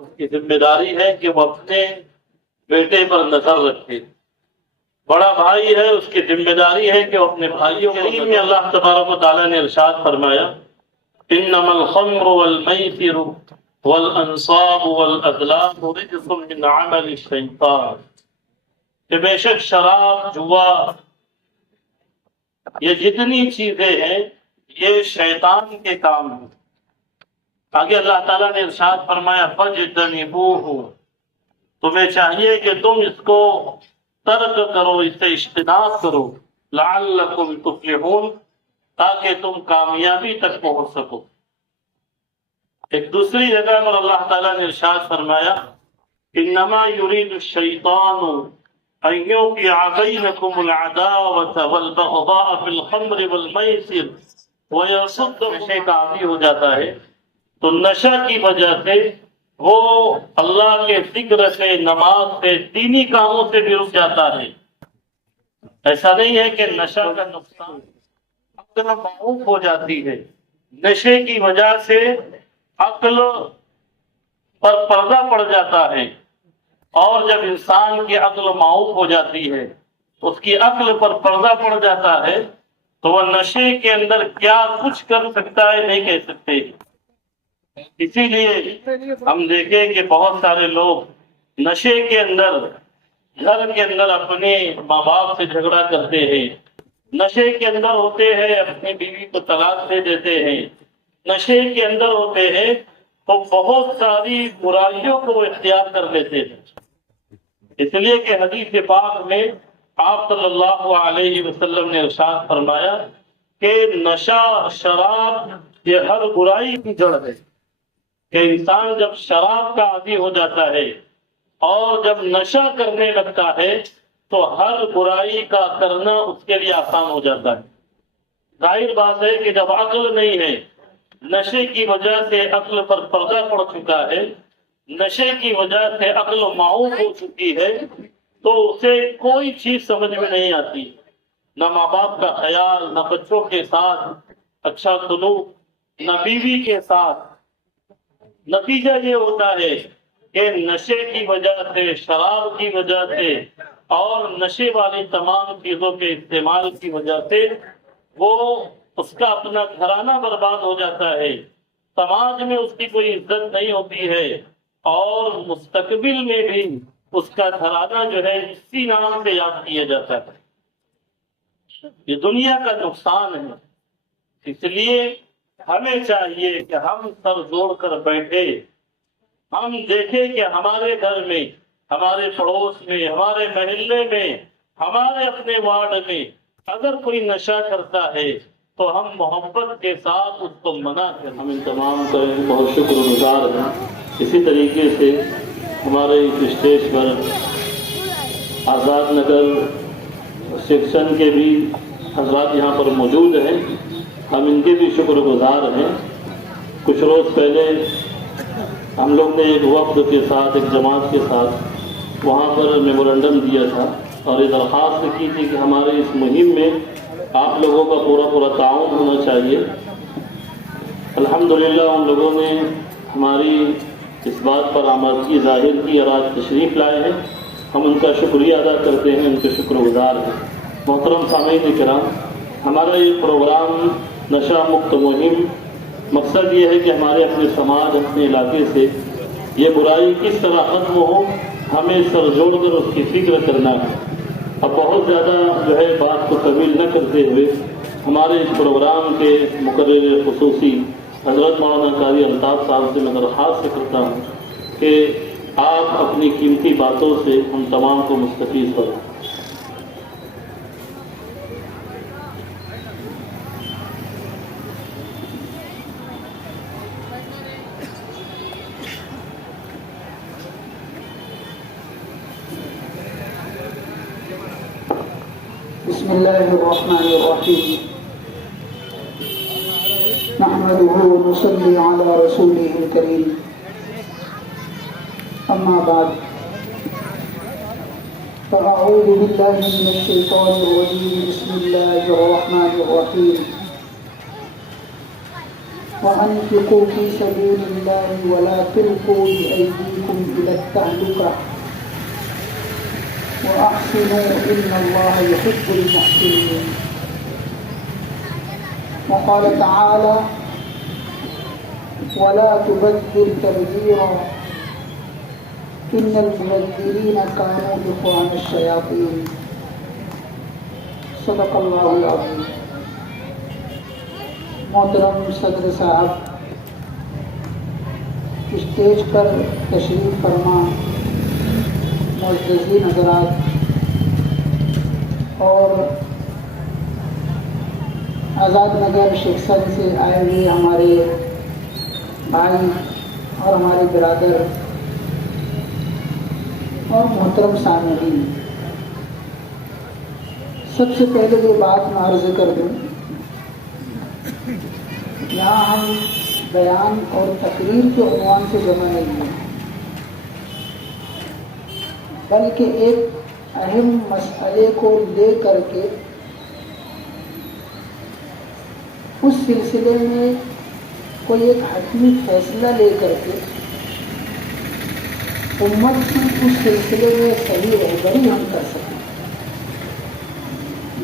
اس کی ذمہ داری ہے کہ وہ اپنے بیٹے پر نظر رکھے. بڑا بھائی ہے، اس کی ذمہ داری ہے کہ وہ اپنے بھائیوں کریم میں اللہ تبارک و تعالیٰ نے ارشاد فرمایا انما الخمر والمیسر والانصاب والازلام رجس من عمل الشیطان، کہ بے شک شراب، جوا، یہ جتنی چیزیں ہیں یہ شیطان کے کام ہیں. آگے اللہ تعالیٰ نے ارشاد فرمایا فَاجْتَنِبُوهُ، تمہیں چاہیے کہ تم اس کو ترک کرو، اس سے اجتناب کرو، لعلکم تفلحون، تاکہ تم کامیابی تک پہنچ سکو. ایک دوسری جگہ پر اللہ تعالیٰ نے ارشاد فرمایا انما یرید الشیطان ان یوقع بینکم العداوة والبغضاء فی الخمر والمیسر ویصدکم، نشے کا عادی ہو جاتا ہے تو نشہ کی وجہ سے وہ اللہ کے ذکر سے، نماز سے، دینی کاموں سے بھی رک جاتا ہے. ایسا نہیں ہے کہ نشہ کا نقصان عقل معوف ہو جاتی ہے، نشے کی وجہ سے عقل پر پردہ پڑ جاتا ہے، اور جب انسان کی عقل معوف ہو جاتی ہے، اس کی عقل پر پردہ پڑ جاتا ہے تو وہ نشے کے اندر کیا کچھ کر سکتا ہے نہیں کہہ سکتے. اسی لیے ہم دیکھیں کہ بہت سارے لوگ نشے کے اندر، گھر کے اندر اپنے ماں باپ سے جھگڑا کرتے ہیں، نشے کے اندر ہوتے ہیں اپنی بیوی کو طلاق دے دیتے ہیں، نشے کے اندر ہوتے ہیں تو بہت ساری برائیوں کو اختیار کر لیتے ہیں. اس لیے کہ حدیث پاک میں آپ صلی اللہ علیہ وسلم نے ارشاد فرمایا کہ نشہ، شراب یہ ہر برائی کی جڑ ہے. کہ انسان جب شراب کا عادی ہو جاتا ہے اور جب نشہ کرنے لگتا ہے تو ہر برائی کا کرنا اس کے لیے آسان ہو جاتا ہے. ظاہر بات ہے کہ جب عقل نہیں ہے، نشے کی وجہ سے عقل پر پردہ پڑ چکا ہے، نشے کی وجہ سے عقل معوف ہو چکی ہے، تو اسے کوئی چیز سمجھ میں نہیں آتی، نہ ماں باپ کا خیال، نہ بچوں کے ساتھ اچھا سلوک، نہ بیوی کے ساتھ. نتیجہ یہ ہوتا ہے کہ نشے کی وجہ سے، شراب کی وجہ سے اور نشے والی تمام چیزوں کے استعمال کی وجہ سے وہ اس کا اپنا گھرانہ برباد ہو جاتا ہے، سماج میں اس کی کوئی عزت نہیں ہوتی ہے، اور مستقبل میں بھی اس کا گھرانہ جو ہے اسی نام سے یاد کیا جاتا ہے. یہ دنیا کا نقصان ہے. اس لیے ہمیں چاہیے کہ ہم سر جوڑ کر بیٹھے، ہم دیکھیں کہ ہمارے گھر میں، ہمارے پڑوس میں، ہمارے محلے میں، ہمارے اپنے وارڈ میں اگر کوئی نشہ کرتا ہے تو ہم محبت کے ساتھ اس کو منع کریں. ہم انتظام کریں، بہت شکر گزار ہیں. اسی طریقے سے ہمارے اس اسٹیج پر آزاد نگر سیکشن کے بھی حضرات یہاں پر موجود ہیں، ہم ان کے بھی شکر گزار ہیں. کچھ روز پہلے ہم لوگ نے ایک وفد کے ساتھ، ایک جماعت کے ساتھ وہاں پر میمورنڈم دیا تھا اور یہ درخواست کی تھی کہ ہمارے اس مہم میں آپ لوگوں کا پورا تعاون ہونا چاہیے. الحمدللہ ان لوگوں نے ہماری اس بات پر آمادگی ظاہر کی اور آج تشریف لائے ہیں. ہم ان کا شکریہ ادا کرتے ہیں، ان کے شکر گزار ہیں. محترم سامعین کرام، ہمارا یہ پروگرام نشہ مکت مہم، مقصد یہ ہے کہ ہمارے اپنے سماج، اپنے علاقے سے یہ برائی کس طرح ختم ہو، ہمیں سر جوڑ کر اس کی فکر کرنا ہے. اب بہت زیادہ جو ہے بات کو طویل نہ کرتے ہوئے ہمارے اس پروگرام کے مقرر خصوصی حضرت مولانا قاری الطاف صاحب سے میں درخواست کرتا ہوں کہ آپ اپنی قیمتی باتوں سے ہم تمام کو مستفیض کریں. بسم الله الرحمن الرحيم نحمده ونصلي على رسوله الكريم أما بعد فأعوذ بالله من الشيطان الرجيم بسم الله الرحمن الرحيم وأنفقوا في سبيل الله ولا تلقوا بأيديكم إلى التهلكة وأحسنوا إن الله يحب المحسنين. وقال تعالى ولا تبذر تبذيرا إن المبذرين كانوا إخوان الشياطين. صدق اللہ العظیم. محترم صدر صاحب، اسٹیج پر تشریف فرما معززین حضرات اور آزاد نگر شیخسن سے آئے ہوئے ہمارے بھائی اور ہمارے برادر اور محترم سامعین، سب سے پہلے یہ بات میں عرض کر دوں، یہاں ہم بیان اور تقریر کے عنوان سے جمع نہیں ہیں، بلکہ ایک اہم مسئلے کو لے کر کے اس سلسلے میں کوئی ایک حتمی فیصلہ لے کر کے امت کی اس سلسلے میں صحیح رہبری ہم کر سکیں.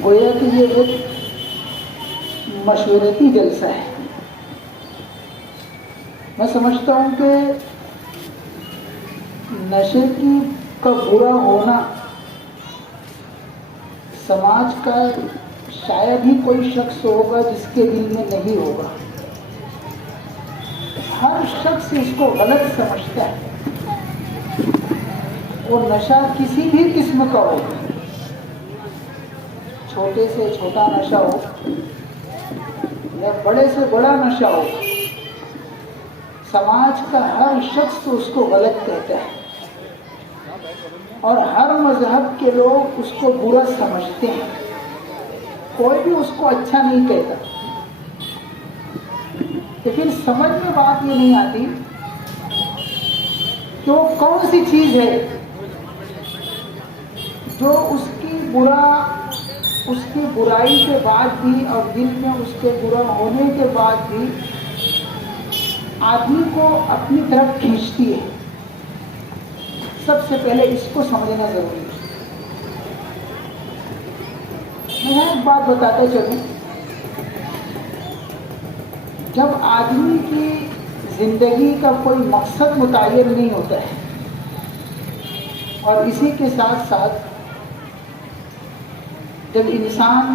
گویا کہ یہ ایک مشورتی جلسہ ہے. میں سمجھتا ہوں کہ نشے کا برا ہونا سماج کا شاید ہی کوئی شخص ہوگا جس کے دل میں نہیں ہوگا. ہر شخص اس کو غلط سمجھتا ہے. وہ نشہ کسی بھی قسم کا ہو، چھوٹے سے چھوٹا نشہ ہو یا بڑے سے بڑا نشہ ہو، سماج کا ہر شخص اس کو غلط کہتا ہے اور ہر مذہب کے لوگ اس کو برا سمجھتے ہیں. کوئی بھی اس کو اچھا نہیں کہتا، لیکن سمجھ میں بات یہ نہیں آتی کہ وہ کون سی چیز ہے جو اس کی برائی کے بعد بھی اور دل میں اس کے برا ہونے کے بعد بھی آدمی کو اپنی طرف کھینچتی ہے. سب سے پہلے اس کو سمجھنا ضروری ہے. میں ایک بات بتاتا چلوں، جب آدمی کی زندگی کا کوئی مقصد متعین نہیں ہوتا ہے اور اسی کے ساتھ ساتھ جب انسان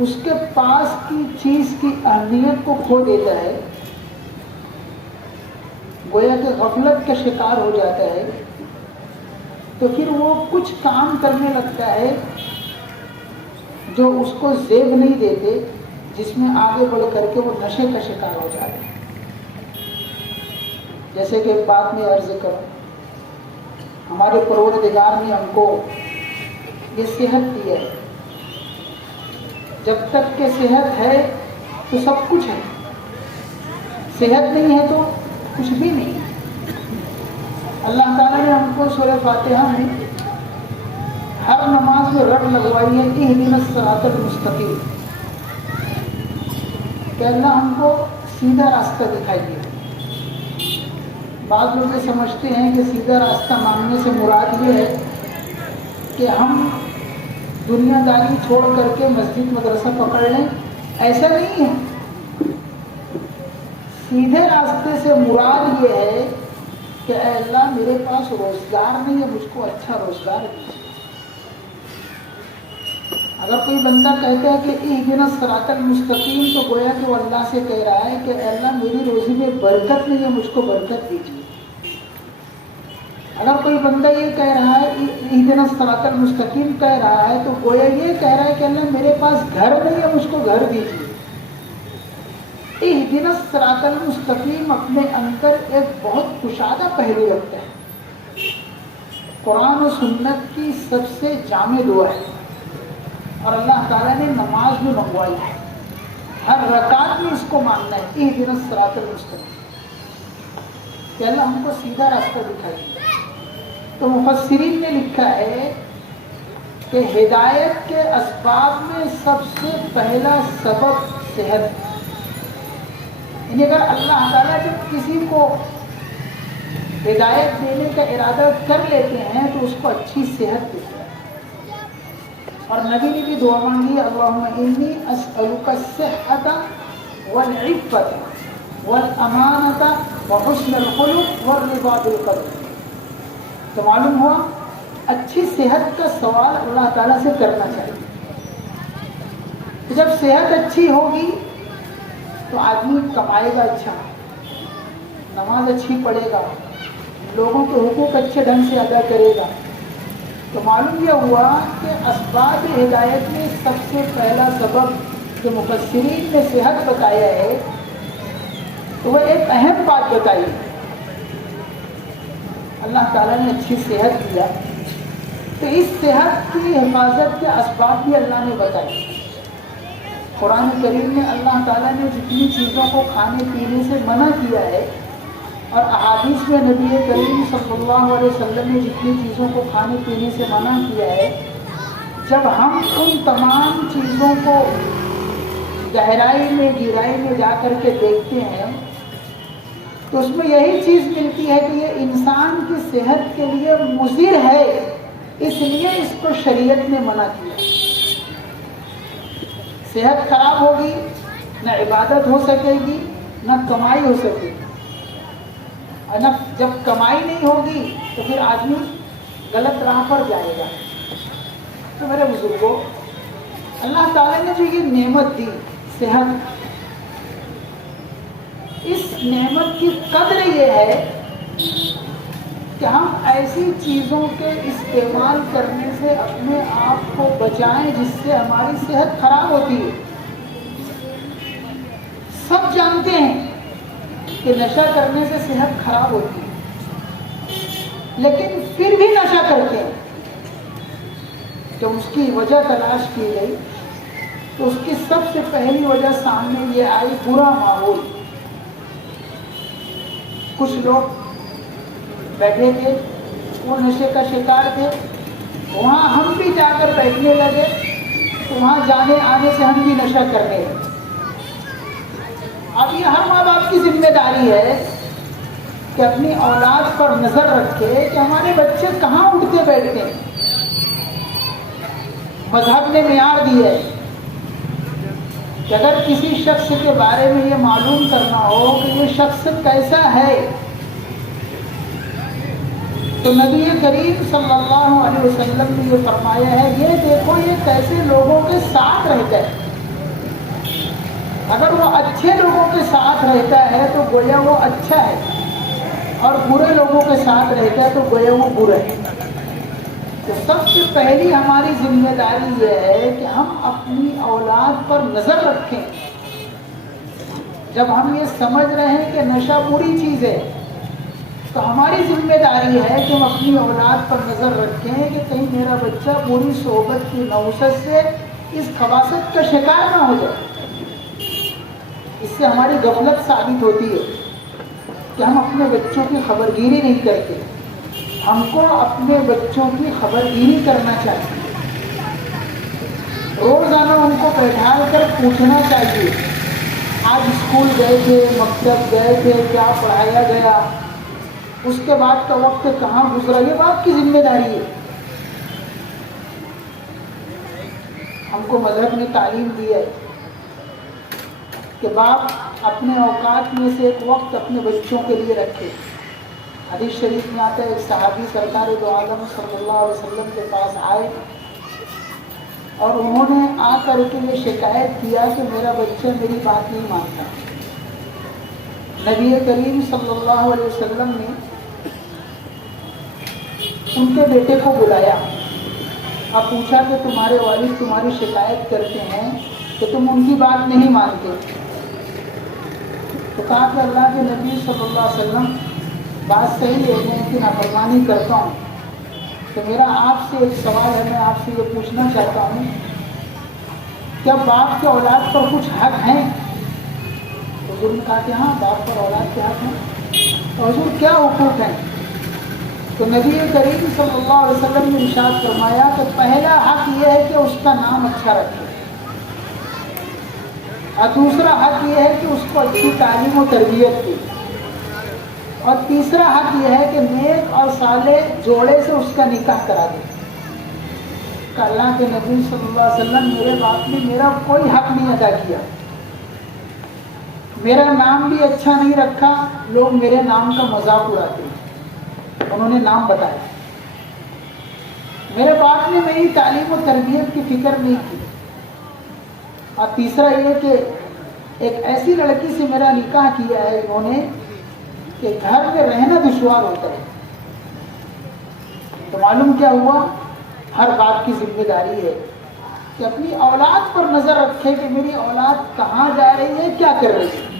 اس کے پاس کی چیز کی اہمیت کو کھو دیتا ہے، گویا کہ غفلت کا شکار ہو جاتا ہے، تو پھر وہ کچھ کام کرنے لگتا ہے جو اس کو زیب نہیں دیتے، جس میں آگے بڑھ کر کے وہ نشے کا شکار ہو جاتا ہے. جیسے کہ ایک بات میں عرض کروں، ہمارے پروردگار نے ہم کو یہ صحت دی ہے. جب تک کہ صحت ہے تو سب کچھ ہے، صحت نہیں ہے تو کچھ بھی نہیں. اللہ تعالیٰ نے ہم کو سورہ فاتحہ میں ہر نماز میں رٹ لگوائی ہے اہدنا الصراط المستقیم، کہ اللہ ہم کو سیدھا راستہ دکھائیے. بعض لوگ یہ سمجھتے ہیں کہ سیدھا راستہ مانگنے سے مراد یہ ہے کہ ہم دنیا داری چھوڑ کر کے مسجد مدرسہ پکڑ لیں. ایسا نہیں ہے. سیدھے راستے سے مراد یہ ہے کہ اے اللہ میرے پاس روزگار نہیں ہے، مجھ کو اچھا روزگار دیجیے. اگر کوئی بندہ کہتا ہے کہ اہدنا الصراط المستقیم، تو گویا کہ وہ اللہ سے کہہ رہا ہے کہ اے اللہ میری روزی میں برکت نہیں ہے، مجھ کو برکت دیجیے. اگر کوئی بندہ یہ کہہ رہا ہے اہدنا الصراط المستقیم کہہ رہا ہے، تو گویا یہ کہہ رہا ہے کہ اللہ میرے پاس گھر نہیں ہے، مجھ کو گھر دیجیے. اہدنا الصراط المستقیم اپنے اندر ایک بہت کشادہ پہلو رکھتا ہے. قرآن و سنت کی سب سے جامع دعا ہے اور اللہ تعالیٰ نے نماز میں منگوائی ہے. ہر رکعت میں اس کو ماننا ہے اہدنا الصراط المستقیم، کہ اللہ ہم کو سیدھا راستہ دکھائیے. تو مفسرین نے لکھا ہے کہ ہدایت کے اسباب میں سب سے پہلا سبب صحت. یعنی اگر اللہ تعالیٰ جب کسی کو ہدایت دینے کا ارادہ کر لیتے ہیں تو اس کو اچھی صحت دیتے ہیں. اور نبی نے بھی دعا مانگی اللہم انی اسألک الصحۃ والعفۃ والامانۃ وحسن الخلق والرضا بالقدر. تو معلوم ہوا اچھی صحت کا سوال اللہ تعالیٰ سے کرنا چاہیے. جب صحت اچھی ہوگی تو آدمی کمائے گا اچھا, نماز اچھی پڑھے گا, لوگوں کے حقوق اچھے ڈھنگ سے ادا کرے گا. تو معلوم یہ ہوا کہ اسباب ہدایت میں سب سے پہلا سبب جو مفسرین نے صحت بتایا ہے تو وہ ایک اہم بات بتائی. اللہ تعالیٰ نے اچھی صحت دیا تو اس صحت کی حفاظت کے اسباب بھی اللہ نے بتائے. قرآن کریم میں اللہ تعالیٰ نے جتنی چیزوں کو کھانے پینے سے منع کیا ہے اور احادیث میں نبی کریم صلی اللہ علیہ وسلم نے جتنی چیزوں کو کھانے پینے سے منع کیا ہے, جب ہم ان تمام چیزوں کو گہرائی میں گہرائی میں جا کر کے دیکھتے ہیں تو اس میں یہی چیز ملتی ہے کہ یہ انسان کی صحت کے لیے مضر ہے, اس لیے اس کو شریعت نے منع کیا. صحت خراب ہوگی نہ عبادت ہو سکے گی نہ کمائی ہو سکے گی, اور نہ جب کمائی نہیں ہوگی تو پھر آدمی غلط راہ پر جائے گا. تو میرے بزرگوں, اللہ تعالیٰ نے جو یہ نعمت دی صحت, اس نعمت کی قدر یہ ہے کہ ہم ایسی چیزوں کے استعمال کرنے سے اپنے آپ کو بچائیں جس سے ہماری صحت خراب ہوتی ہے. سب جانتے ہیں کہ نشہ کرنے سے صحت خراب ہوتی ہے, لیکن پھر بھی نشہ کرتے ہیں. جب اس کی وجہ تلاش کی گئی تو اس کی سب سے پہلی وجہ سامنے یہ آئی برا ماحول. کچھ لوگ بیٹھے تھے, وہ نشے کا شکار تھے, وہاں ہم بھی جا کر بیٹھنے لگے تو وہاں جانے آنے سے ہم بھی نشہ کرنے لگے. اب یہ ہر ماں باپ کی ذمہ داری ہے کہ اپنی اولاد پر نظر رکھے کہ ہمارے بچے کہاں اٹھتے بیٹھتے ہیں. مذہب نے معیار دی ہے کہ اگر کسی شخص کے بارے میں یہ معلوم کرنا ہو کہ یہ شخص کیسا ہے تو نبی کریم صلی اللہ علیہ وسلم نے یہ فرمایا ہے, یہ دیکھو یہ کیسے لوگوں کے ساتھ رہتا ہے. اگر وہ اچھے لوگوں کے ساتھ رہتا ہے تو گویا وہ اچھا ہے, اور برے لوگوں کے ساتھ رہتا ہے تو گویا وہ برا ہے. تو سب سے پہلی ہماری ذمہ داری یہ ہے کہ ہم اپنی اولاد پر نظر رکھیں. جب ہم یہ سمجھ رہے ہیں کہ نشہ بری چیز ہے تو ہماری ذمہ داری ہے کہ ہم اپنی اولاد پر نظر رکھیں کہ کہیں میرا بچہ بری صحبت کی نوست سے اس خباثت کا شکار نہ ہو جائے. اس سے ہماری غفلت ثابت ہوتی ہے کہ ہم اپنے بچوں کی خبرگیری نہیں کرتے. ہم کو اپنے بچوں کی خبرگیری کرنا چاہیے. روزانہ ان کو بیٹھا کر پوچھنا چاہیے آج اسکول گئے تھے, مکتب گئے تھے, کیا پڑھایا گیا, اس کے بعد کا وقت کہاں گزرا. یہ باپ کی ذمہ داری ہے. ہم کو مذہب نے تعلیم دی ہے کہ باپ اپنے اوقات میں سے ایک وقت اپنے بچوں کے لیے رکھے. حدیث شریف میں آتا ہے ایک صحابی سرکار دو عالم صلی اللہ علیہ وسلم کے پاس آئے اور انہوں نے آ کر کے یہ شکایت کیا کہ میرا بچہ میری بات نہیں مانتا. نبی کریم صلی اللہ علیہ وسلم نے ان کے بیٹے کو بلایا اور پوچھا کہ تمہارے والد تمہاری شکایت کرتے ہیں کہ تم ان کی بات نہیں مانتے. تو کہا کہ اللہ کے نبی صلی اللہ علیہ وسلم بات صحیح ہے, میں کہ نافرمانی کرتا ہوں, تو میرا آپ سے ایک سوال ہے, میں آپ سے یہ پوچھنا چاہتا ہوں کیا باپ کے اولاد پر کچھ حق ہیں؟ حضور نے کہا کہ ہاں باپ پر اولاد کے حق ہیں. حضور کیا حقوق ہیں؟ تو نبی کریم صلی اللہ علیہ وسلم نے ارشاد فرمایا کہ پہلا حق یہ ہے کہ اس کا نام اچھا رکھے. اور دوسرا حق یہ ہے کہ اس کو اچھی تعلیم و تربیت کی، اور تیسرا حق یہ ہے کہ نیک اور صالح جوڑے سے اس کا نکاح کرا دے کہ اللہ کے نبی صلی اللہ علیہ وسلم میرے باپ نے میرا کوئی حق نہیں ادا کیا، میرا نام بھی اچھا نہیں رکھا، لوگ میرے نام کا مذاق اڑاتے ہیں، انہوں نے نام بتایا، میرے باپ نے میری تعلیم و تربیت کی فکر نہیں کی، اور تیسرا یہ کہ ایک ایسی لڑکی سے میرا نکاح کیا ہے انہوں نے کہ گھر میں رہنا دشوار ہوتا ہے۔ تو معلوم کیا ہوا، ہر باپ کی ذمہ داری ہے کہ اپنی اولاد پر نظر رکھے کہ میری اولاد کہاں جا رہی ہے، کیا کر رہی ہے۔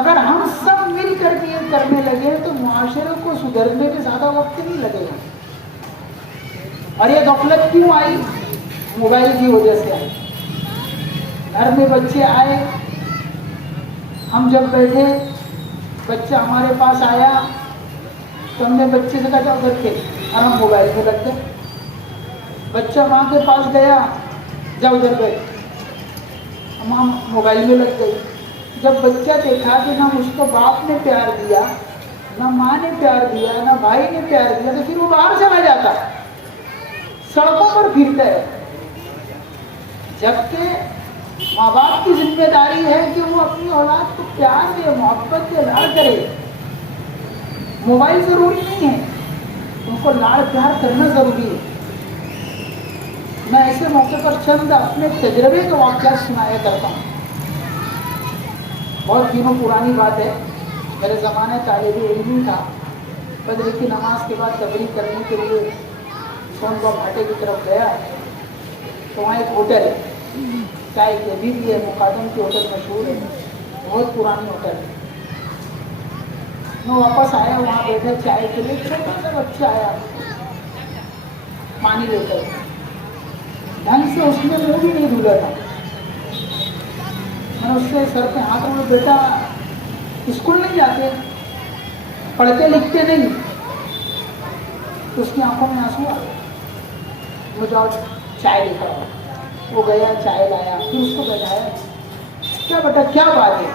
اگر ہم سب مل کر کے یہ کرنے لگے تو معاشرے کو سدھرنے میں زیادہ وقت نہیں لگے گا۔ اور یہ غفلت کیوں آئی؟ موبائل کی وجہ سے آئی۔ گھر میں بچے آئے، ہم جب بیٹھے، بچہ ہمارے پاس آیا تو ہم نے بچے سے کہا جاؤ ادھر کھیل، اور ہم موبائل میں لگ گئے۔ بچہ ماں کے پاس گیا، جاؤ ادھر بیٹھ، ہم موبائل میں لگ گئے۔ جب بچہ دیکھا کہ نہ مجھ کو باپ نے پیار دیا، نہ ماں نے پیار دیا، نہ بھائی نے پیار دیا، تو پھر وہ باہر چلا جاتا ہے، سڑکوں پر پھرتا ہے۔ جبکہ ماں باپ کی ذمہ داری ہے کہ وہ اپنی اولاد کو پیار دے، محبت دے، لاڑ کرے۔ موبائل ضروری نہیں ہے، ان کو لاڑ پیار کرنا ضروری ہے۔ میں ایسے موقع پر چند اپنے تجربے کے واقعات سنایا کرتا ہوں۔ بہت دنوں پرانی بات ہے، میرے زمانے طالب علم تھا، فجر کی نماز کے بعد تبلیغ کرنے کے لیے سون بم بھاٹے کی طرف گیا، تو وہاں ایک ہوٹل ہے، چائے کی ابھی بھی ہے، مقادم کی ہوٹل مشہور ہے، بہت پرانی ہوٹل ہے۔ میں واپس آیا، وہاں بیٹھا چائے کے لیے، چھوٹا سا بچہ آیا پانی لے کر، ڈھنگ سے اس نے منہ بھی نہیں دھولا تھا۔ میں نے اس سے سر پہ ہاتھ میں، بیٹا اسکول نہیں جاتے، پڑھتے لکھتے نہیں؟ تو اس کی آنکھوں میں آنسو آ گئے۔ وہ جاؤ چائے لے کر آؤ۔ وہ گیا، چائے لایا، پھر اس کو بتایا، کیا بیٹا کیا بات ہے؟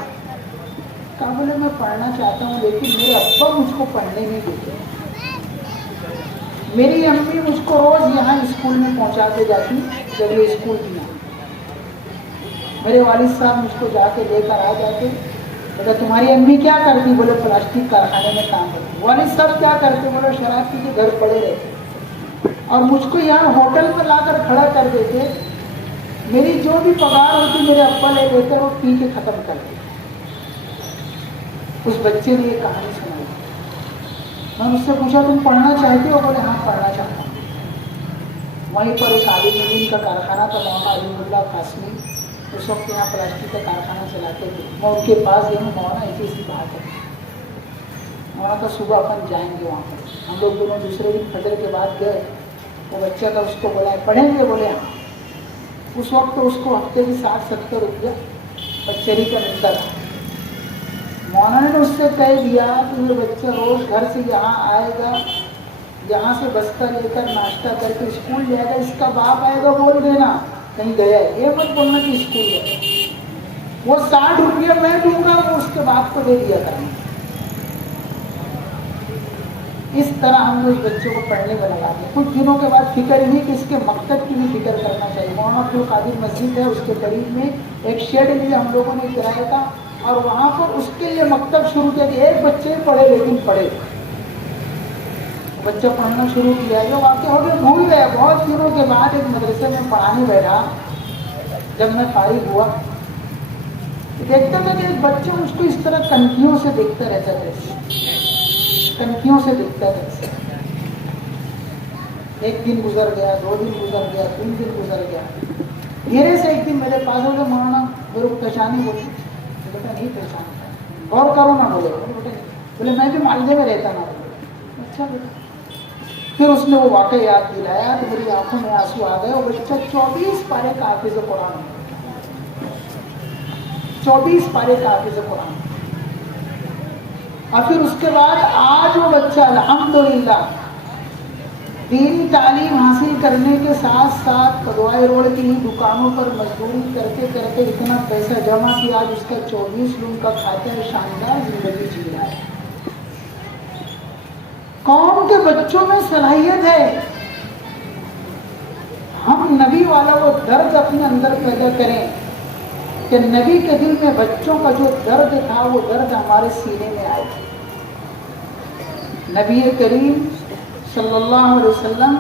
کہا بولے میں پڑھنا چاہتا ہوں لیکن میرے ابا مجھ کو پڑھنے نہیں دیتے، میری امی مجھ کو روز یہاں اسکول میں پہنچا کے جاتی جب یہ اسکول تھی، میرے والد صاحب مجھ کو جا کے لے کر آ جاتے۔ بولے تمہاری امی کیا کرتی؟ بولے پلاسٹک کارخانے میں کام کرتی۔ والد صاحب کیا کرتے؟ بولے شراب پی کے گھر پڑے رہتے، اور مجھ کو یہاں ہوٹل پر لا کر کھڑا کر دیتے، میری جو بھی پگار ہوتی میرے ابا لے لیتے، وہ پی کے ختم کر دیتے۔ اس بچے نے یہ کہانی سنائی۔ میں نے اس سے پوچھا تم پڑھنا چاہتے ہو؟ بولے ہاں پڑھنا چاہتا ہوں۔ وہیں پر ایک عالم دین کا کارخانہ تھا، مولانا علیم اللہ قاسمی، اس وقت یہاں پلاسٹک کا کارخانہ چلاتے تھے۔ میں ان کے پاس گیا، مولانا ایسی بات ہے، مولانا کا صبح اپن جائیں گے وہاں پر۔ ہم لوگ دونوں دوسرے دن فجر کے بعد گئے، وہ بچہ تھا، اس کو بولا پڑھیں گے؟ بولے ہاں۔ اس وقت تو اس کو ہفتے کی 60-70 روپیہ بچری کا ملتا تھا۔ مولانا نے اس سے کہہ دیا کہ یہ بچہ روز گھر سے یہاں آئے گا، یہاں سے بستہ لے کر ناشتہ کر کے اسکول جائے گا، اس کا باپ آئے گا بول دینا کہیں گیا ہے، یہ مت بولنا کہ اسکول ہے۔ وہ 60 روپیہ میں دوں گا، وہ اس کے باپ کو دے دیا کریں۔ اس طرح ہم نے اس بچے کو پڑھنے میں لگا دیا۔ کچھ دنوں کے بعد فکر ہوئی کہ اس کے مکتب کی بھی فکر کرنا چاہیے۔ مولانا عبد القادر مسجد ہے، اس کے قریب میں ایک شیڈ لیے ہم لوگوں نے کرایا تھا، اور وہاں پر اس کے لیے مکتب شروع کیا کہ ایک بچے پڑھے لیکن پڑھے۔ بچہ پڑھنا شروع کیا، جو واقع ہو گیا بھول گیا۔ بہت دنوں کے بعد ایک مدرسے میں پڑھانے بیٹھا، جب میں فارغ ہوا دیکھتا تھا کہ ایک بچہ مجھ کو اس طرح کنکھیوں سے دیکھتا رہتا تھا، کنکھیوں سے دیکھتا رہتا۔ ایک دن گزر گیا، 2 دن گزر گیا، 3 دن گزر گیا۔ دھیرے سے ایک دن میرے پاس ہو گیا، مولانا میرے کو پہچانے؟ بولے بیٹا نہیں پہچانتا، غور کرو نہ۔ بولے بولے میں بھی معالجے میں رہتا نا۔ اچھا بیٹا۔ پھر اس نے وہ واقعہ یاد دلایا تو میری آنکھوں میں آنسو آ گئے۔ وہ بچہ 24 پارے کا حافظ قرآن ہے، 24 پارے کا حافظ قرآن۔ اور پھر اس کے بعد آج وہ بچہ الحمدللہ دینی تعلیم حاصل کرنے کے ساتھ ساتھ کدوائے روڈ کی ہی دکانوں پر مزدوری کرتے کرتے اتنا پیسہ جمع کیا، آج اس کا 24 روم کا کھاتا ہے، شاندار زندگی جی رہا ہے۔ قوم کے بچوں میں صلاحیت ہے، ہم نبی والا وہ درد اپنے اندر پیدا کریں کہ نبی کے دل میں بچوں کا جو درد تھا وہ درد ہمارے سینے میں آئے۔ نبی کریم صلی اللہ علیہ وسلم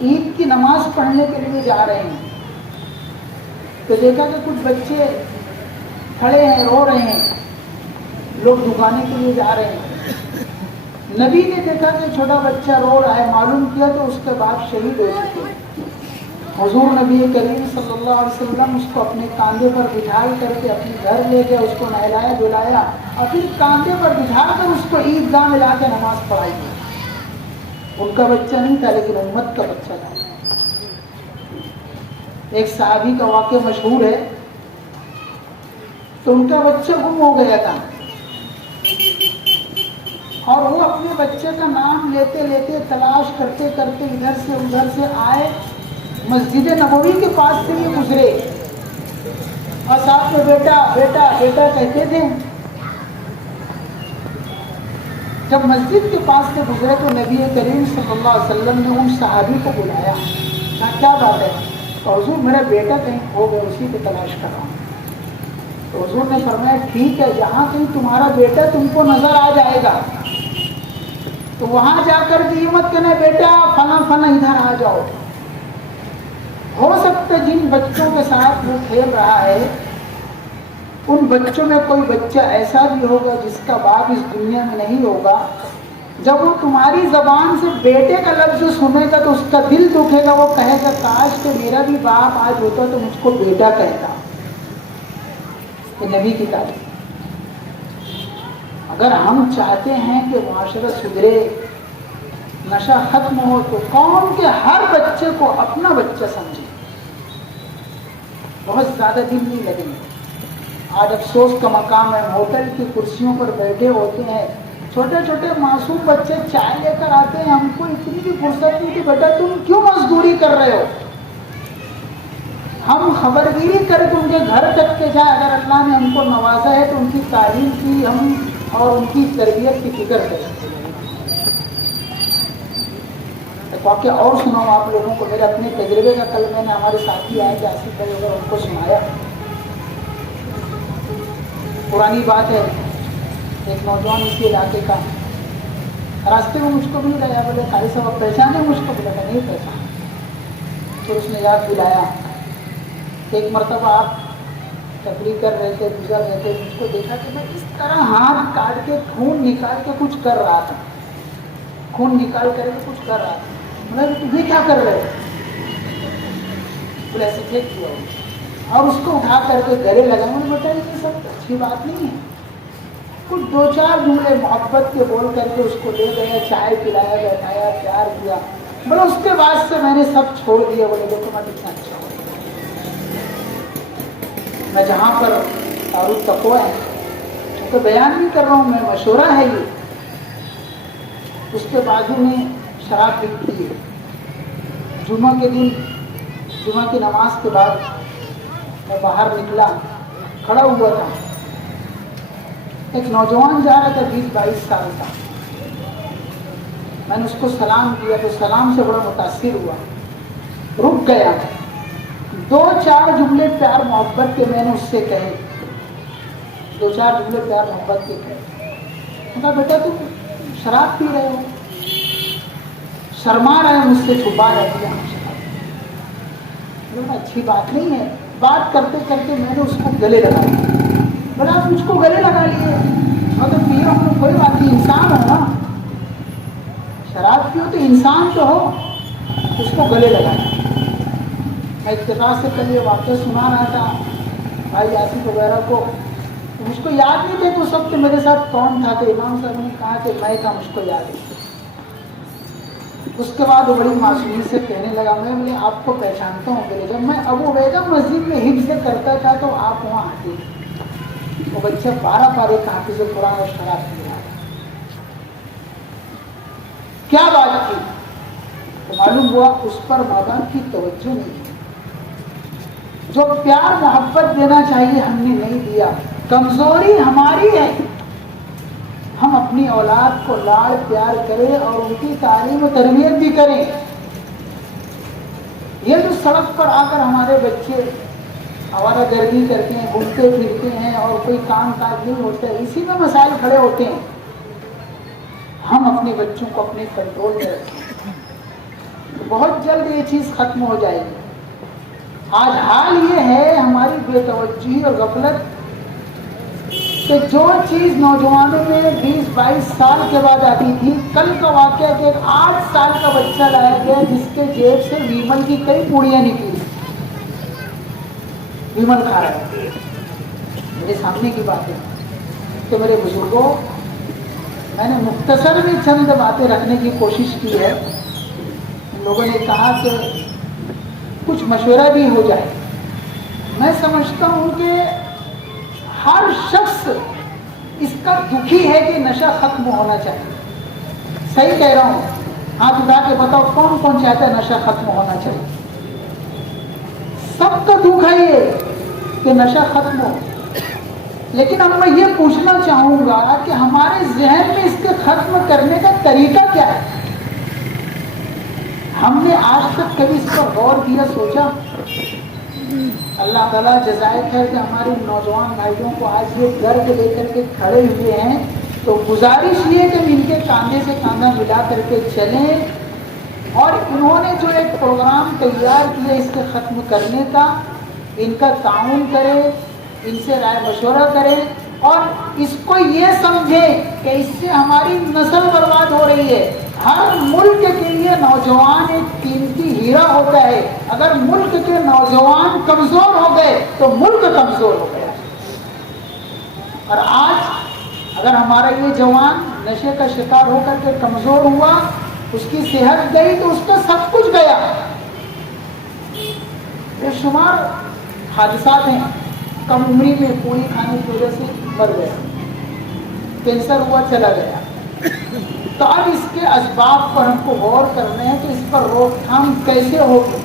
عید کی نماز پڑھنے کے لیے جا رہے ہیں تو دیکھا کہ کچھ بچے کھڑے ہیں، رو رہے ہیں، لوگ دکانے کے لیے جا رہے ہیں۔ نبی نے دیکھا کہ چھوٹا بچہ رو رہا ہے، معلوم کیا تو اس کے بعد شہید ہو چکے۔ حضور نبی کریم صلی اللہ علیہ وسلم اس کو اپنے کاندھے پر بٹھا کر کے اپنے گھر لے گئے، اس کو نہلایا دھلایا اور پھر کاندھے پر بٹھا کر اس کو عیدگاہ میں لا کے نماز پڑھائی گئی۔ ان کا بچہ نہیں تھا لیکن امت کا بچہ تھا۔ ایک صحابی کا واقعہ مشہور ہے، تو ان کا بچہ گم ہو گیا تھا اور وہ اپنے بچے کا نام لیتے لیتے تلاش کرتے کرتے ادھر سے آئے، مسجد نبوی کے پاس سے یہ گزرے اور ساتھ میں بیٹا بیٹا بیٹا کہتے تھے۔ جب مسجد کے پاس سے گزرے تو نبی کریم صلی اللہ علیہ وسلم نے ان صحابی کو بلایا، کہا کیا بات ہے؟ تو حضور میرا بیٹا کہیں کھو گیا، اسی کو تلاش کر رہا ہوں۔ تو حضور نے فرمایا ٹھیک ہے، جہاں کہیں تمہارا بیٹا تم کو نظر آ جائے گا تو وہاں جا کر کے یہ مت کہنا بیٹا فلاں فلاں ادھر آ جاؤ۔ ہو سکتا ہے جن بچوں کے ساتھ وہ کھیل رہا ہے ان بچوں میں کوئی بچہ ایسا بھی ہوگا جس کا باپ اس دنیا میں نہیں ہوگا، جب وہ تمہاری زبان سے بیٹے کا لفظ سنے گا تو اس کا دل دکھے گا، وہ کہے گا کاش کہ میرا بھی باپ آج ہوتا تو مجھ کو بیٹا کہتا۔ یہ نبی کی تعلیم۔ اگر ہم چاہتے ہیں کہ معاشرہ سدھرے، نشہ ختم ہو، تو قوم کے ہر بچے کو اپنا بچہ سمجھے، بہت زیادہ دل نہیں لگیں گے۔ آج افسوس کا مقام ہے، ہوٹل کی کرسیوں پر بیٹھے ہوتے ہیں، چھوٹے چھوٹے معصوم بچے چائے لے کر آتے ہیں، ہم کو اتنی بھی فرصت نہیں کہ بیٹا تم کیوں مزدوری کر رہے ہو، ہم خبرگیری کریں تو ان کے گھر تک کے جائے، اگر اللہ نے ہم کو نوازا ہے تو ان کی تعلیم کی ہم اور ان کی تربیت کی فکر کریں۔ ایک واقعہ اور سناؤں آپ لوگوں کو، میرے اپنے تجربے کا، کل میں نے ہمارے ساتھی آئے جیسے بھائی اگر ان کو سنایا، پرانی بات ہے، ایک نوجوان اسی علاقے کا راستے میں مجھ کو مل گیا، بولے قاری صاحب پہچانے مجھ کو؟ بولا کہ نہیں پہچانا۔ پھر اس نے یاد دلایا کہ ایک مرتبہ آپ تقریر کر رہے تھے، گزر رہے تھے، مجھ کو دیکھا کہ میں اس طرح ہاتھ کاٹ کے خون نکال کے کچھ کر رہا تھا، خون نکال کر کے کچھ کر رہا تھا۔ بولا تمہیں کیا کر رہے ہو؟ بولا ایسے پھینک کیا اور اس کو اٹھا کر کے گلے لگا۔ میں نے بتایا یہ سب اچھی بات نہیں ہے، کچھ دو چار جملے محبت کے بول کر کے اس کو دے گیا، چائے پلایا، بیٹھایا، پیار کیا۔ بولے اس کے بعد سے میں نے سب چھوڑ دیا۔ بولے دیکھو میں کتنا اچھا ہوں، میں جہاں پر تعارف تقویٰ ہے تو بیان نہیں کر رہا ہوں، میں مشورہ ہے یہ۔ اس کے بازو میں شراب بکتی ہے۔ جمعہ کے دن، جمعہ کی نماز کے بعد میں باہر نکلا، کھڑا ہوا تھا، ایک نوجوان جا رہا تھا، 20-22 سال کا۔ میں نے اس کو سلام کیا تو سلام سے بڑا متاثر ہوا، رک گیا، دو چار جملے پیار محبت کے میں نے اس سے کہے، دو چار جملے پیار محبت کے کہے۔ میں کہا بیٹا تم شراب پی رہے ہو، شرما رہے ہیں، مجھ سے چھپا رہے ہیں۔ اچھی بات نہیں ہے۔ بات کرتے کرتے میں نے اس کو گلے لگا لیا۔ بولا آپ مجھ کو گلے لگا لیے، مگر پیو ہوں کوئی بات نہیں، انسان ہو نا، شراب پیو تو انسان تو ہو۔ اس کو گلے لگا لیا۔ میں اتفاق سے کل یہ واقعہ سنا رہا تھا بھائی آصف وغیرہ کو، مجھ کو یاد نہیں تھے تو سب میرے ساتھ کون تھا، تو امام صاحب نے کہا کہ میں تھا، مجھ کو یاد ہے۔ اس کے بعد وہ بڑی معصومی سے کہنے لگا، میں بولے آپ کو پہچانتا ہوں، بولے جب میں ابو عبیدہ مسجد میں حفظ کرتا تھا تو آپ وہاں آتے تھے۔ وہ بچہ 12 پارے کا حافظ قرآن اور شراب پی رہا ہے۔ کیا بات کی؟ تو معلوم ہوا اس پر ماں باپ کی توجہ نہیں ہے. جو پیار محبت دینا چاہیے ہم نے نہیں دیا. کمزوری ہماری ہے. ہم اپنی اولاد کو لاڑ پیار کریں اور ان کی تعلیم و تربیت بھی کریں. یہ جو سڑک پر آ کر ہمارے بچے آوارہ گردی کرتے ہیں, گھومتے پھرتے ہیں اور کوئی کام کاج نہیں ہوتا ہے, اسی میں مسائل کھڑے ہوتے ہیں. ہم اپنے بچوں کو اپنے کنٹرول میں رکھیں تو بہت جلد یہ چیز ختم ہو جائے گی. آج حال یہ ہے ہماری بے توجہی اور غفلت کہ جو چیز نوجوانوں میں 20-22 سال کے بعد آتی تھی, کل کا واقعہ کہ ایک 8 سال کا بچہ لایا گیا جس کے جیب سے ویمل کی کئی پوڑیاں نکلی, ویمل کھا رہا ہے. میرے سامنے کی بات ہے کہ میرے بزرگوں, میں نے مختصر میں چند باتیں رکھنے کی کوشش کی ہے. ان لوگوں نے کہا کہ کچھ مشورہ بھی ہو جائے. میں سمجھتا ہوں کہ ہر شخص اس کا دکھی ہے کہ نشہ ختم ہونا چاہیے. صحیح کہہ رہا ہوں؟ ہاتھ اٹھا کے بتاؤ کون کون چاہتا ہے نشہ ختم ہونا چاہیے؟ سب کا دکھ ہے یہ کہ نشہ ختم ہو. لیکن اب میں یہ پوچھنا چاہوں گا کہ ہمارے ذہن میں اس کے ختم کرنے کا طریقہ کیا ہے؟ ہم نے آج تک کبھی اس پر غور کیا, سوچا؟ اللہ تعالیٰ جزائے خیر کہ ہمارے نوجوان بھائیوں کو آج یہ گرد لے کر کے کھڑے ہوئے ہیں, تو گزارش یہ کہ ان کے کاندھے سے کاندھا ملا کر کے چلیں. اور انہوں نے جو ایک پروگرام تیار کیا اس کے ختم کرنے کا, ان کا تعاون کریں, ان سے رائے مشورہ کریں اور اس کو یہ سمجھیں کہ اس سے ہماری نسل برباد ہو رہی ہے. ہر ملک کے لیے نوجوان ایک قیمتی ہیرا ہوتا ہے. اگر ملک کے نوجوان کمزور ہو گئے تو ملک کمزور ہو گیا. اور آج اگر ہمارا یہ جوان نشے کا شکار ہو کر کے کمزور ہوا, اس کی صحت گئی تو اس کا سب کچھ گیا. بے شمار حادثات ہیں, کم عمری میں پوری کھانے کی وجہ سے مر گیا, کینسر ہوا چلا گیا. تو اب اس کے اسباب پر ہم کو غور کرنے ہیں, تو اس پر روک تھام کیسے ہوگی؟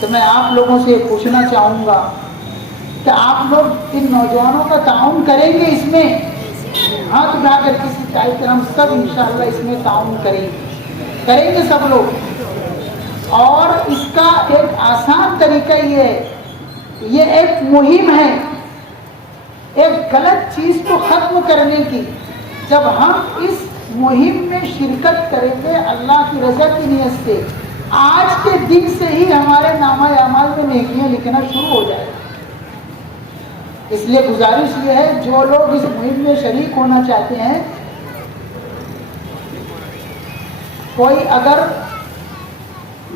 تو میں آپ لوگوں سے پوچھنا چاہوں گا کہ آپ لوگ ان نوجوانوں کا تعاون کریں گے اس میں؟ ہاتھ اٹھا کر کسی ٹائپ کے ہم سب انشاءاللہ اس میں تعاون کریں گے سب لوگ. اور اس کا ایک آسان طریقہ یہ ہے, یہ ایک مہم ہے ایک غلط چیز کو ختم کرنے کی. جب ہم اس مہم میں شرکت کریں گے اللہ کی رضا کی نیت سے, آج کے دن سے ہی ہمارے نامہ اعمال میں نیکیاں لکھنا شروع ہو جائے. اس لیے گزارش یہ ہے جو لوگ اس مہم میں شریک ہونا چاہتے ہیں, کوئی اگر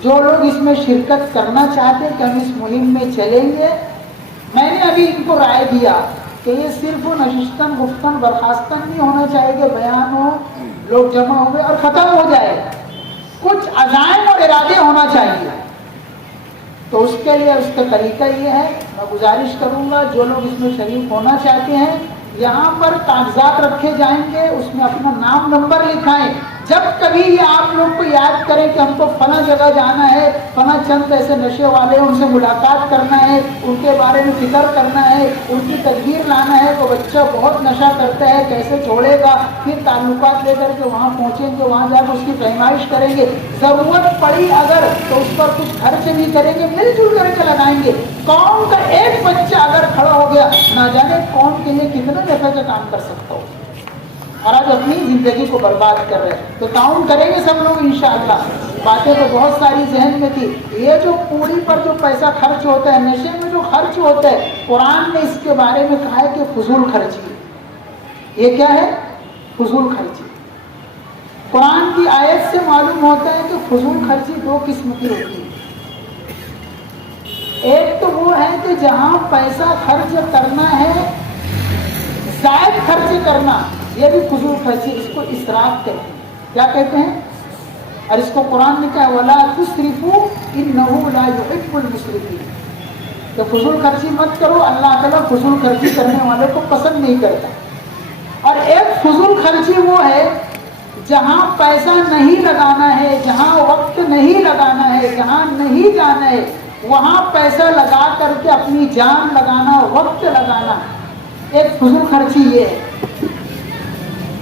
جو لوگ اس میں شرکت کرنا چاہتے ہیں کہ ہم اس مہم میں چلیں گے, میں نے ابھی ان کو رائے دیا کہ یہ صرف نشستن گفتن برخاستن نہیں ہونا چاہیے کہ بیان ہو, لوگ جمع ہو گئے اور ختم ہو جائے. کچھ عزائم اور ارادے ہونا چاہیے. تو اس کے لیے اس کا طریقہ یہ ہے, میں گزارش کروں گا جو لوگ اس میں شریک ہونا چاہتے ہیں, یہاں پر کاغذات رکھے جائیں گے, اس میں اپنا نام نمبر لکھائیں. جب کبھی یہ آپ لوگ کو یاد کریں کہ ہم کو فلاں جگہ جانا ہے, فلاں چند ایسے نشے والے ان سے ملاقات کرنا ہے, ان کے بارے میں فکر کرنا ہے, ان کی تدبیر لانا ہے, تو بچہ بہت نشہ کرتا ہے کیسے چھوڑے گا, پھر تعلقات لے کر کے وہاں پہنچیں گے, وہاں جا کے اس کی پیمائش کریں گے. ضرورت پڑی اگر تو اس پر کچھ خرچ بھی کریں گے, مل جل کر کے لگائیں گے. قوم کا ایک بچہ اگر کھڑا ہو گیا, نہ جانے قوم کے لیے کتنا نفع کا کام کر سکتا ہو, اور آج اپنی زندگی کو برباد کر رہے ہیں. تو تعاون کریں گے سب لوگ انشاءاللہ. باتیں تو بہت ساری ذہن میں تھی. یہ جو پوری پر جو پیسہ خرچ ہوتا ہے, نشے میں جو خرچ ہوتا ہے, قرآن نے اس کے بارے میں کہا ہے کہ فضول خرچی. یہ کیا ہے؟ فضول خرچی. قرآن کی آیت سے معلوم ہوتا ہے کہ فضول خرچی دو قسم کی ہوتی ہے. ایک تو وہ ہے کہ جہاں پیسہ خرچ کرنا ہے, زائد خرچ کرنا, یہ بھی فضول خرچی, اس کو اسراف کہتے ہیں. کیا کہتے ہیں؟ اور اس کو قرآن نے کہا وَلَا تُسْرِفُوا إِنَّهُ لَا يُحِبُّ الْمُسْرِفِينَ, کہ فضول خرچی مت کرو, اللہ تعالیٰ فضول خرچی کرنے والے کو پسند نہیں کرتا. اور ایک فضول خرچی وہ ہے جہاں پیسہ نہیں لگانا ہے، جہاں وقت نہیں لگانا ہے، جہاں نہیں جانا ہے، وہاں پیسہ لگا کر کے اپنی جان لگانا، وقت لگانا، ایک فضول خرچی یہ ہے۔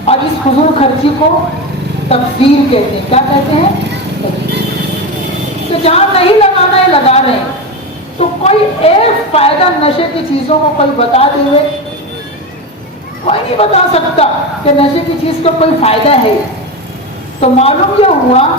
اور اس فضول خرچی کو تبذیر کہتے ہیں۔ کیا کہتے ہیں؟ تو جہاں نہیں لگانا ہے لگا رہے ہیں۔ تو کوئی ایک فائدہ نشے کی چیزوں کو کوئی بتا دے ہوئے، کوئی نہیں بتا سکتا کہ نشے کی چیز کا کوئی فائدہ ہے۔ تو معلوم کیا ہوا،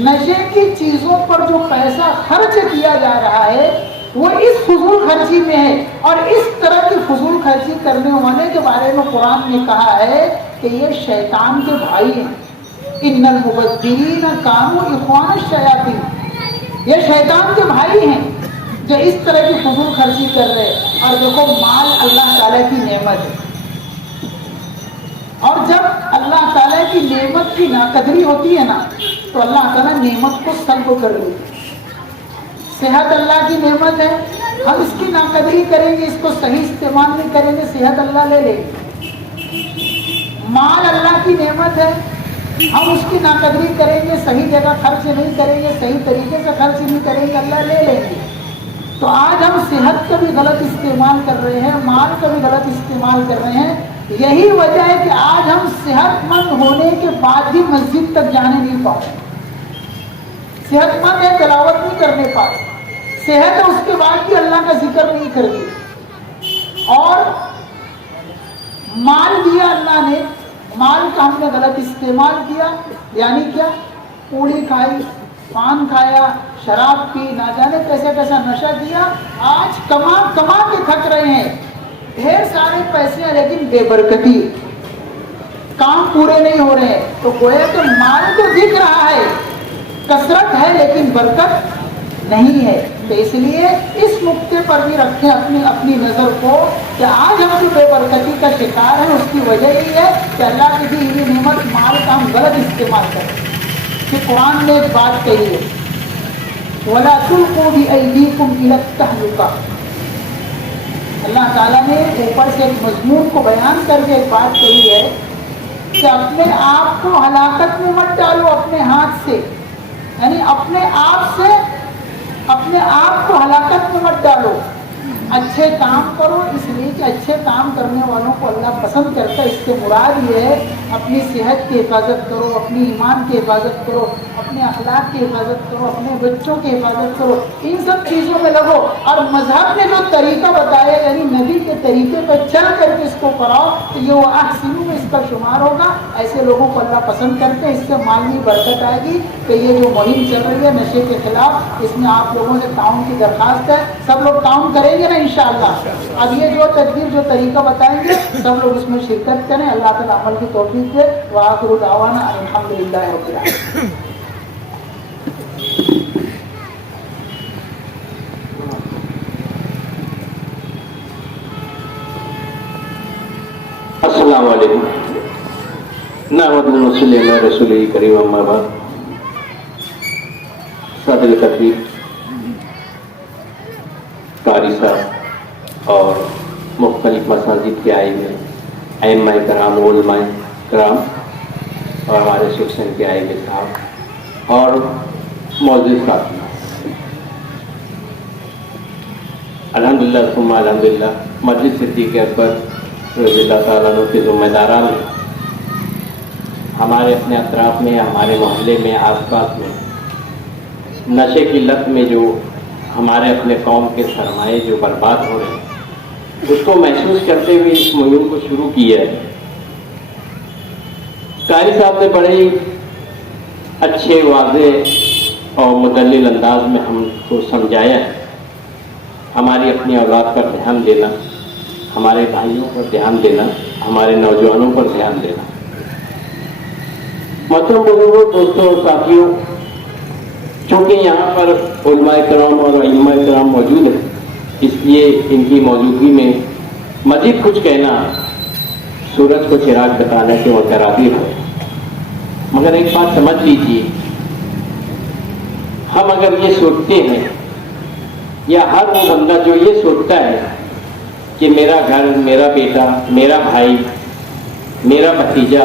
نشے کی چیزوں پر جو پیسہ خرچ کیا جا رہا ہے وہ اس فضول خرچی میں ہے۔ اور اس طرح کی فضول خرچی کرنے والے کے بارے میں قرآن نے کہا ہے کہ یہ شیطان کے بھائی ہیں۔ ان المبذرین کانوا اخوان الشیاطین، یہ شیطان کے بھائی ہیں جو اس طرح کی فضول خرچی کر رہے ہیں۔ اور دیکھو، مال اللہ تعالیٰ کی نعمت ہے، اور جب اللہ تعالیٰ کی نعمت کی ناقدری ہوتی ہے نا تو اللہ تعالیٰ نعمت کو سلب کر لیتے ہیں۔ صحت اللہ کی نعمت ہے، ہم اس کی ناقدری کریں گے، اس کو صحیح استعمال نہیں کریں گے، صحت اللہ لے لیں گے۔ مال اللہ کی نعمت ہے، ہم اس کی ناقدری کریں گے، صحیح جگہ خرچ نہیں کریں گے، صحیح طریقے سے خرچ نہیں کریں گے، اللہ لے لیں گے۔ تو آج ہم صحت کا بھی غلط استعمال کر رہے ہیں، مال کا بھی غلط استعمال کر رہے ہیں۔ یہی وجہ ہے کہ آج ہم صحت مند ہونے کے بعد بھی مسجد تک جانے نہیں پاتے، صحت مند ہے تلاوت نہیں کرنے پاتے، صحت ہے اس کے بعد بھی اللہ کا ذکر نہیں کرتے۔ اور مال دیا اللہ نے، مال کا ہم نے غلط استعمال کیا، یعنی کیا، پوڑی کھائی، پان کھایا، شراب پی، نہ جانے کیسا کیسا نشہ کیا۔ آج کما کما کے تھک رہے ہیں، ڈھیر سارے پیسے ہیں لیکن بے برکتی، کام پورے نہیں ہو رہے ہیں۔ تو گویا کہ مال تو دکھ رہا ہے، کثرت ہے لیکن برکت نہیں ہے۔ تو اس لیے اس نقطے پر بھی رکھیں اپنی نظر کو کہ آج ہم جو بے برکتی کا شکار ہیں اس کی وجہ یہی ہے کہ اللہ کی دی ہوئی نعمت مال کا ہم غلط استعمال کریں۔ کہ قرآن نے ایک بات کہی ہے، وَلَا تُلْقُوا بِأَيْدِيكُمْ إِلَى التَّهْلُكَةِ، اللہ تعالیٰ نے اوپر سے ایک مضمون کو بیان کر کے ایک بات کہی ہے کہ اپنے آپ کو ہلاکت میں مت ڈالو اپنے ہاتھ سے، یعنی اپنے آپ سے اپنے آپ کو ہلاکت میں مت ڈالو، اچھے کام کرو، اس لیے کہ اچھے کام کرنے والوں کو اللہ پسند کرتا ہے۔ اس سے مراد یہ ہے اپنی صحت کی حفاظت کرو، اپنی ایمان کی حفاظت کرو، اپنے اخلاق کی حفاظت کرو، اپنے بچوں کی حفاظت کرو، ان سب چیزوں میں لگو۔ اور مذہب نے جو طریقہ بتایا، یعنی نبی کے طریقے پر چل کر کے اس کو پڑھاؤ تو یہ وہ احسنوں میں اس کا شمار ہوگا۔ ایسے لوگوں کو اللہ پسند کرتے ہیں، اس سے مالی برکت آئے گی۔ کہ یہ جو مہم چل رہی ہے نشے کے خلاف، اس میں آپ لوگوں سے تعاون کی درخواست ہے، سب لوگ تعاون کریں گے نا انشاءاللہ۔ اب یہ جو تدبیر جو طریقہ بتائیں گے سب لوگ اس میں شرکت کریں، اللہ تعالیٰ عمل کی توفیق دے۔ وآخر دعوانا الحمدللہ رب العالمین۔ السلام علیکم، نحمد صلی اللہ رسول کریم، اما بعد۔ صدر خطیب قاری صاحب اور مختلف مساجد کے آئے ہوئے ائمہ کرام، علماء کرام اور ہمارے سیکشن کے آئے ہوئے صاحب اور معزز ساتھی، الحمدللہ ثم الحمدللہ، مسجد صدیق اکبر رضی اللہ تعالیٰ عنہ کے ذمہ داران میں ہمارے اپنے اطراف میں، ہمارے محلے میں، آس پاس میں نشے کی لت میں جو ہمارے اپنے قوم کے سرمایے جو برباد ہو رہے ہیں، اس کو محسوس کرتے ہوئے اس مہم کو شروع کی ہے۔ قاری صاحب نے بڑے ہی اچھے، واضح اور مدلل انداز میں ہم کو سمجھایا ہے، ہماری اپنی اولاد پر دھیان دینا، ہمارے بھائیوں پر دھیان دینا، ہمارے نوجوانوں پر دھیان دینا۔ محترم بزرگوں، دوستوں اور ساتھیوں، چونکہ یہاں پر علماء کرام اور ائمہ کرام موجود ہیں، اس لیے ان کی موجودگی میں مزید کچھ کہنا سورج کو چراغ بتانے کے مترادف ہے۔ مگر ایک بات سمجھ لیجیے، ہم اگر یہ سوچتے ہیں، یا ہر وہ بندہ جو یہ سوچتا ہے کہ میرا گھر، میرا بیٹا، میرا بھائی، میرا بھتیجا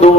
2